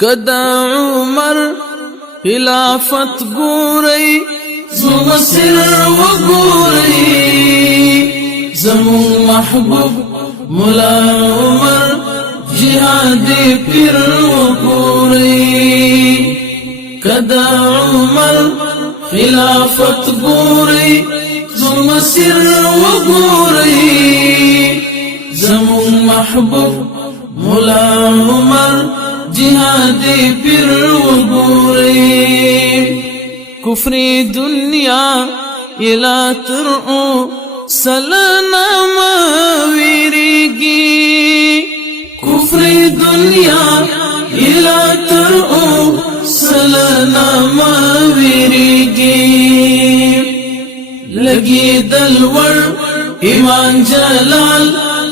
کدا عمر خلافت گورئی زما سر وگورئی زمون محبوب مولا عمر جهادی پیر وگورئی کدا عمر خلافت گورئی زما سر وگورئی زمون محبوب مولا عمر جهادی پیر وگورئی کفر دنیا الى ترعو سلنا ما ویریگی کفر دنیا الى ترعو سلنا ما ویریگی لگی دلور ایمان جلال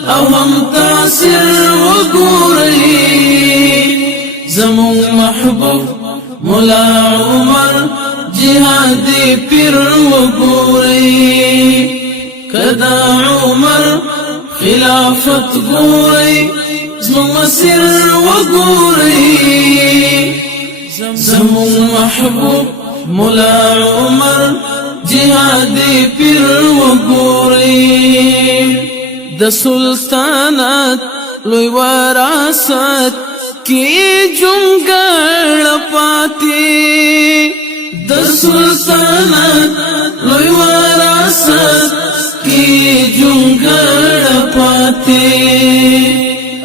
او هم تاثر وگورئی زمون محبوب مولا عمر جهادی پیر وگورئی کدا عمر خلافت گورئی زمون سر وگورئی زمون محبوب مولا عمر جهادی پیر وگورئی د سلطنت لوی وراثت کی جنگل پاتی د سلطنت لوی وراثت کی جنگل پاتی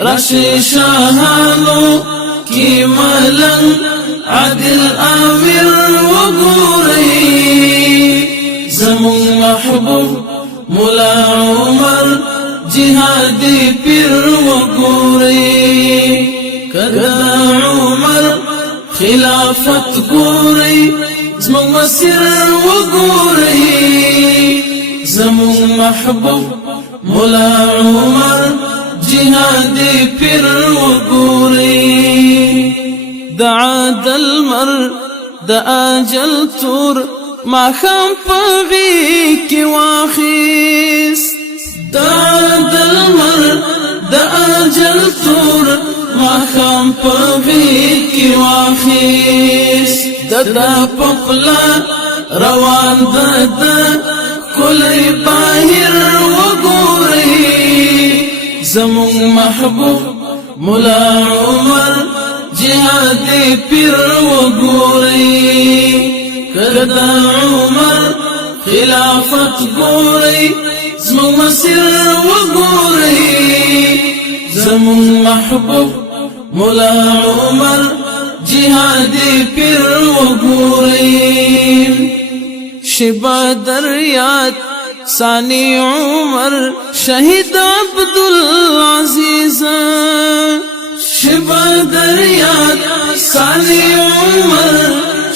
راشد شاہانو کی ملنگ عادل آمر وگورئی زمون محبوب مولا عمر جهادی پیر وگورئی کدا عمر خلافت گورئی زمون سر وگورئی زمون محبوب مولا عمر جهادی پیر وگورئی دعاد المر د اجل تور ما خام پغی کی واخیست دعاد المر د اجل تور ما خام پغی کی واخیست ددا پخلا روان ددا کلی باہر وگورئی زمون محبوب مولا عمر جهادی پیر وگورئی کدا عمر خلافت گورئی زمون سر وگورئی زمون محبوب مولا عمر جهادی پیر وگورئی شبا دریات ثانی عمر شہید عبدالعزیز شبا دریات ثانی عمر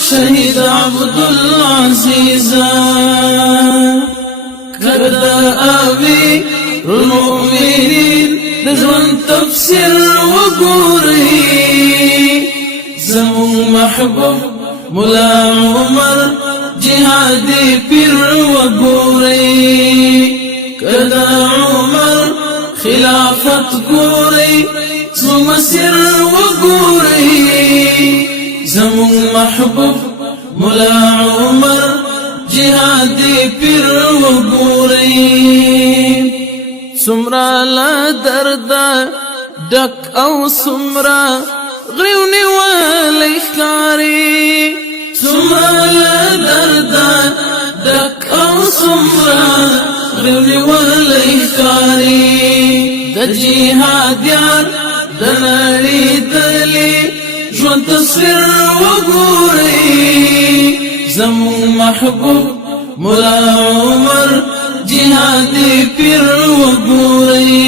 شہید عبدالعزیز کدا آوی المؤمنین نجوان تفسیر وگورئی زمون محبوب مولا عمر جهادی پیر وگورئی کدا عمر خلافت گورئی زمون سر وگورئی زمون محبوب مولا عمر جهادی پیر وگورئی سمرا لا دردا ڈک او سمرا غریونی والی خاری سمرا لا دردا ڈک او سمرا غریونی والی خاری د جهادیان د نړۍ دلی ژوند تصویر وګورئ زمون محبوب مولا عمر جهادی پیر وگورئی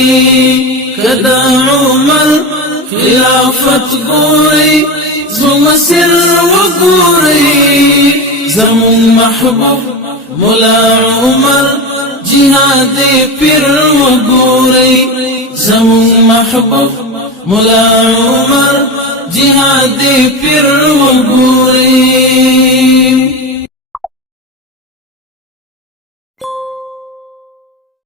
کدا عمر خلافت گورئی زمون سر وگورئی زمون محبوب مولا عمر جهادی پیر وگورئی زمون محبوب مولا عمر جهادی پیر وگورئی